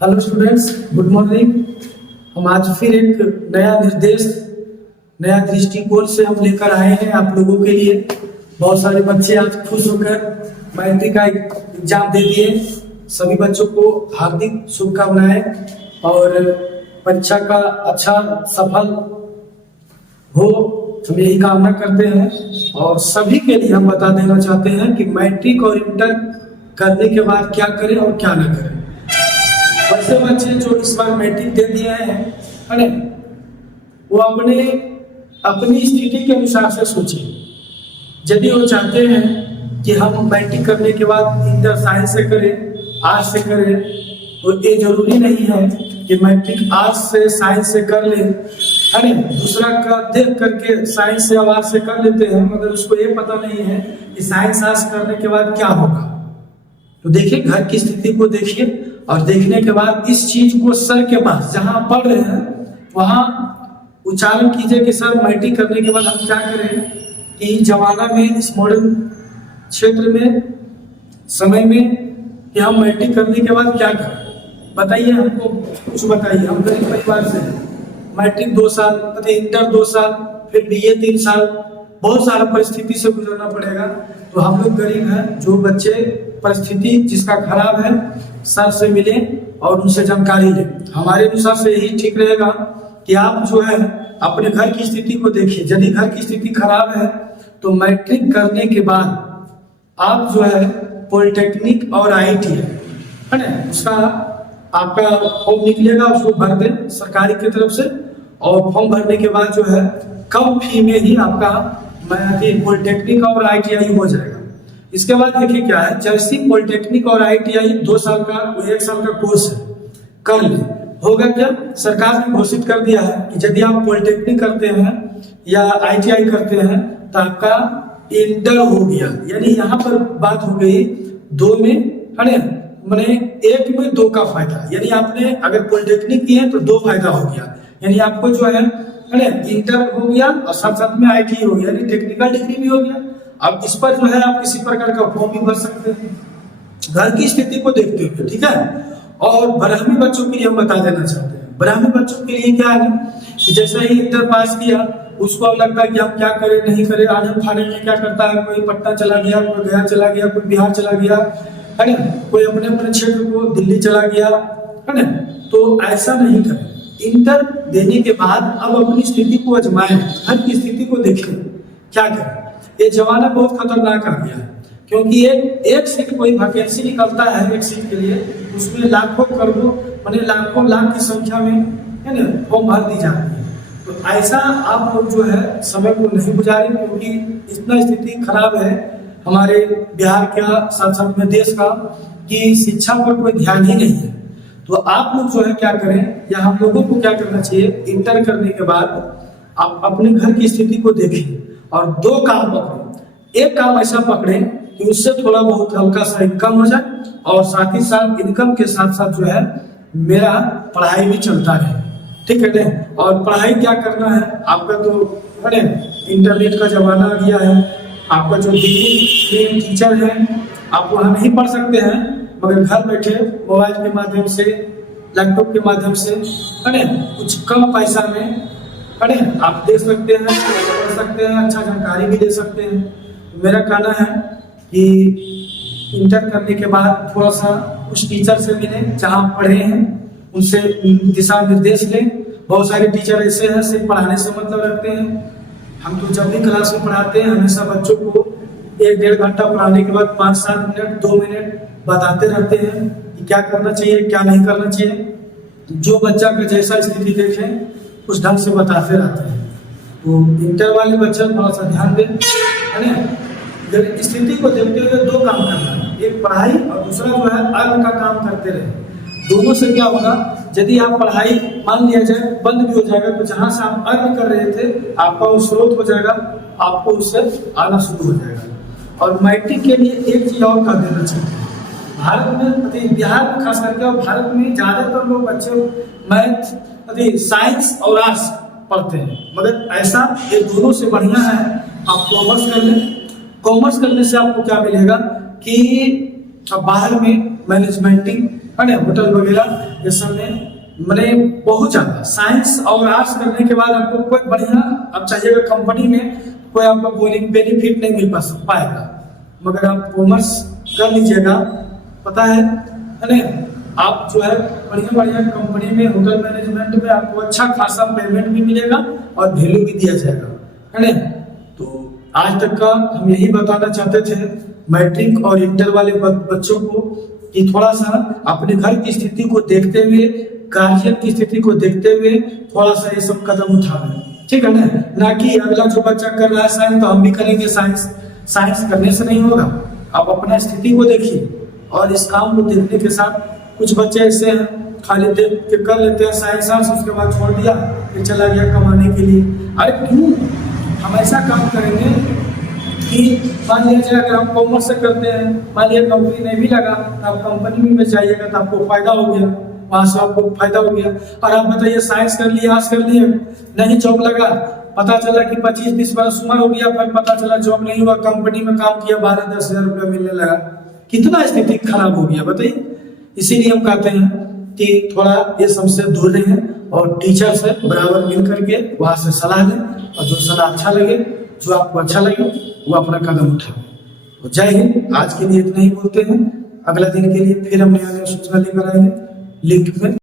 Hello students, good morning. हम आज फिर एक नया निर्देश, नया दृष्टिकोण से हम लेकर आए हैं आप लोगों के लिए। बहुत सारे बच्चे आज खुश होकर मैट्रिक का एग्जाम दे दिए। सभी बच्चों को हार्दिक शुभकामनाएं और परीक्षा का अच्छा सफल हो, हम यही कामना करते हैं। और सभी के लिए हम बता देना चाहते हैं कि मैट्रिक और इंटर करने के बाद क्या करें और क्या ना करें। वैसे बच्चे जो इस बार मैट्रिक दे दिए हैं, है ना, वो अपनी स्थिति के अनुसार से सोचें। यदि वो चाहते हैं कि हम मैट्रिक करने के बाद इंटर साइंस से करें, आर्ट्स से करें, तो ये जरूरी नहीं है कि मैट्रिक आर्ट्स से साइंस से कर ले, है ना। दूसरा का देख करके साइंस से आर्ट्स से कर लेते हैं, मगर उसको ये पता नहीं है कि साइंस आर्ट्स करने के बाद क्या होगा। तो देखिए, घर की स्थिति को देखिए और देखने के बाद इस चीज को सर के पास जहां पढ़ रहे हैं वहां उच्चारण कीजिए कि सर मैट्रिक करने के बाद हम क्या करें। कि जमाना में, इस मॉडर्न क्षेत्र में, समय में, कि हम मैट्रिक करने के बाद क्या करें। बताइए, हमको कुछ बताइए। हम गरीब परिवार से हैं, मैट्रिक 2 साल, इंटर 2 साल, फिर बीए 3 साल, बहुत सारा परिस्थिति से गुजरना पड़ेगा। तो हम लोग गरीब हैं। जो बच्चे परिस्थिति जिसका खराब है, सर से मिलें और उनसे जानकारी लें। हमारे अनुसार से यही ठीक रहेगा कि आप जो है अपने घर की स्थिति को देखिए। यदि घर की स्थिति खराब है तो मैट्रिक करने के बाद आप जो है पॉलिटेक्निक और IIT है ना, उसका आपका फॉर्म निकलेगा, उसको भर दें सरकारी की तरफ से। और फॉर्म भरने के बाद जो है कम फी में ही आपका पॉलिटेक्निक और IITI हो जाएगा। इसके बाद देखिए क्या है, जैसे पॉलिटेक्निक और IITI 2 साल का 1 साल का कोर्स है, कर ले। होगा क्या, सरकार ने घोषित कर दिया है कि यदि आप पॉलिटेक्निक करते हैं या IITI करते हैं तो आपका इंटर हो गया। यानी यहाँ पर बात हो गई 2 में, है ना, मैंने 1 में 2 का फायदा। यानी आपने अगर पॉलिटेक्निक किए तो 2 फायदा हो गया। यानी आपको जो है ना, इंटर हो गया और साथ साथ में IIT हो गया, यानी टेक्निकल डिग्री भी हो गया। अब इस पर जो है आप किसी प्रकार का फॉर्म भी भर सकते हैं घर की स्थिति को देखते हुए, ठीक है। और ब्राह्मणी बच्चों के लिए हम बता देना चाहते हैं। ब्राह्मणी बच्चों के लिए क्या है कि जैसे ही इंटर पास किया, उसको लगता है कि हम क्या करें नहीं करें। आनंद फाने में क्या करता है, कोई पटना चला गया, कोई गया चला गया, कोई बिहार चला गया, है ना, कोई अपने अपने क्षेत्र को दिल्ली चला गया, है ना। तो ऐसा नहीं करें। इंटर देने के बाद अब अपनी स्थिति को आजमाएं, घर की स्थिति को देखें क्या करें। ये जमाना बहुत खतरनाक आ गया है, क्योंकि एक सीट कोई वैकेंसी निकलता है एक सीट के लिए, उसमें लाखों करोड़ों माने लाखों लाख की संख्या में, है ना, फॉर्म भर दी जाती है। तो ऐसा आप लोग जो है समय को नहीं गुजारें, क्योंकि इतना स्थिति खराब है हमारे बिहार का, साथ साथ में देश का, कि शिक्षा पर कोई ध्यान ही नहीं है। तो आप लोग जो है क्या करें, या हम लोगों को क्या करना चाहिए, इंटर करने के बाद आप अपने घर की स्थिति को देखें और 2 काम पकड़ें। एक काम ऐसा पकड़ें कि उससे थोड़ा बहुत हल्का सा इनकम हो जाए, और साथ ही साथ इनकम के साथ साथ जो है मेरा पढ़ाई भी चलता रहे, ठीक है ना। और पढ़ाई क्या करना है आपका, तो है ना, इंटरनेट का जमाना आ गया है। आपका जो डिग्री टीचर है आप वहाँ नहीं पढ़ सकते हैं, मगर घर बैठे मोबाइल के माध्यम से, लैपटॉप के माध्यम से, है ना, कुछ कम पैसा में, है ना, आप दे सकते हैं, पढ़ सकते हैं, अच्छा जानकारी भी दे सकते हैं। मेरा कहना है कि इंटर करने के बाद थोड़ा सा उस टीचर से मिलें जहाँ पढ़े हैं, उनसे दिशा निर्देश लें। बहुत सारे टीचर ऐसे हैं सिर्फ पढ़ाने से मतलब रखते हैं। हम तो जब भी क्लास में पढ़ाते हैं हमेशा बच्चों को 1-1.5 घंटा पढ़ाने के बाद 5-7 मिनट 2 मिनट बताते रहते हैं कि क्या करना चाहिए क्या नहीं करना चाहिए। जो बच्चा का जैसा स्थिति देखें उस ढंग से बताते रहते हैं। तो इंटर वाले बच्चे थोड़ा सा ध्यान दें, है ना। स्थिति को देखते हुए 2 काम करना है, एक पढ़ाई और दूसरा जो है अर्न का काम करते रहे। दोनों से क्या होगा, यदि आप पढ़ाई मान लिया जाए बंद भी हो जाएगा, तो जहां से आप अर्न कर रहे थे आपका वो स्रोत हो जाएगा, आपको उससे आना शुरू हो जाएगा। और मैट्रिक के लिए एक चीज और कर देना चाहिए, भारत में, बिहार में खास करके, और भारत में ज्यादातर लोग बच्चे मैथ, साइंस और आर्ट्स पढ़ते हैं, मगर ऐसा ये दोनों से बढ़िया है आप कॉमर्स कर लें। कॉमर्स करने से आपको क्या मिलेगा कि बाहर में मैनेजमेंटिंग है ना, होटल वगैरह ये सब में मैंने बहुत ज्यादा साइंस और आर्ट्स करने के बाद आपको कोई बढ़िया आप चाहिएगा कंपनी में कोई आपको बेनिफिट नहीं मिल पाएगा, मगर आप कॉमर्स कर लीजिएगा, पता है ना, आप जो है बढ़िया बढ़िया कंपनी में होटल मैनेजमेंट में आपको अच्छा खासा पेमेंट भी मिलेगा और वैल्यू भी दिया जाएगा, है ना। तो आज तक का हम यही बताना चाहते थे मैट्रिक और इंटर वाले बच्चों को कि थोड़ा सा अपने घर की स्थिति को देखते हुए, गार्जियन की स्थिति को देखते हुए थोड़ा सा ये सब कदम उठाएं, ठीक है ना कि अगला जो बच्चा कर रहा है साइंस तो हम भी करेंगे साइंस। साइंस करने से नहीं होगा, आप अपना स्थिति को देखिए और इस काम को देखने के साथ कुछ बच्चे ऐसे हैं खाली देख के कर लेते हैं साइंस आर्ट्स, उसके बाद छोड़ दिया फिर चला गया कमाने के लिए। अरे क्यों हम ऐसा काम करेंगे कि मान लिया जाए अगर हम कॉमर्स से करते हैं, मान लिया नौकरी नहीं भी लगा तो आप कंपनी में जाइएगा तो आपको फायदा हो गया, वहां से आपको फायदा हो गया। और आप बताइए साइंस कर लिए, आर्ट्स कर लिए, नहीं जॉब लगा, पता चला कि 25-20 बरस उम्र हो गया, फिर पता चला जॉब नहीं हुआ, कंपनी में काम किया 12-10 हजार रुपया मिलने लगा, कितना स्थिति खराब हो गया बताइए। इसीलिए हम कहते हैं कि थोड़ा ये सबसे दूर रहें और टीचर से बराबर मिल करके वहां से सलाह लें और जो सलाह अच्छा लगे, जो आपको अच्छा लगे वो अपना कदम उठाएं। तो जय हिंद, आज के लिए इतना ही बोलते हैं, अगला दिन के लिए फिर हम नया सूचना लेकर आएंगे लिंक में।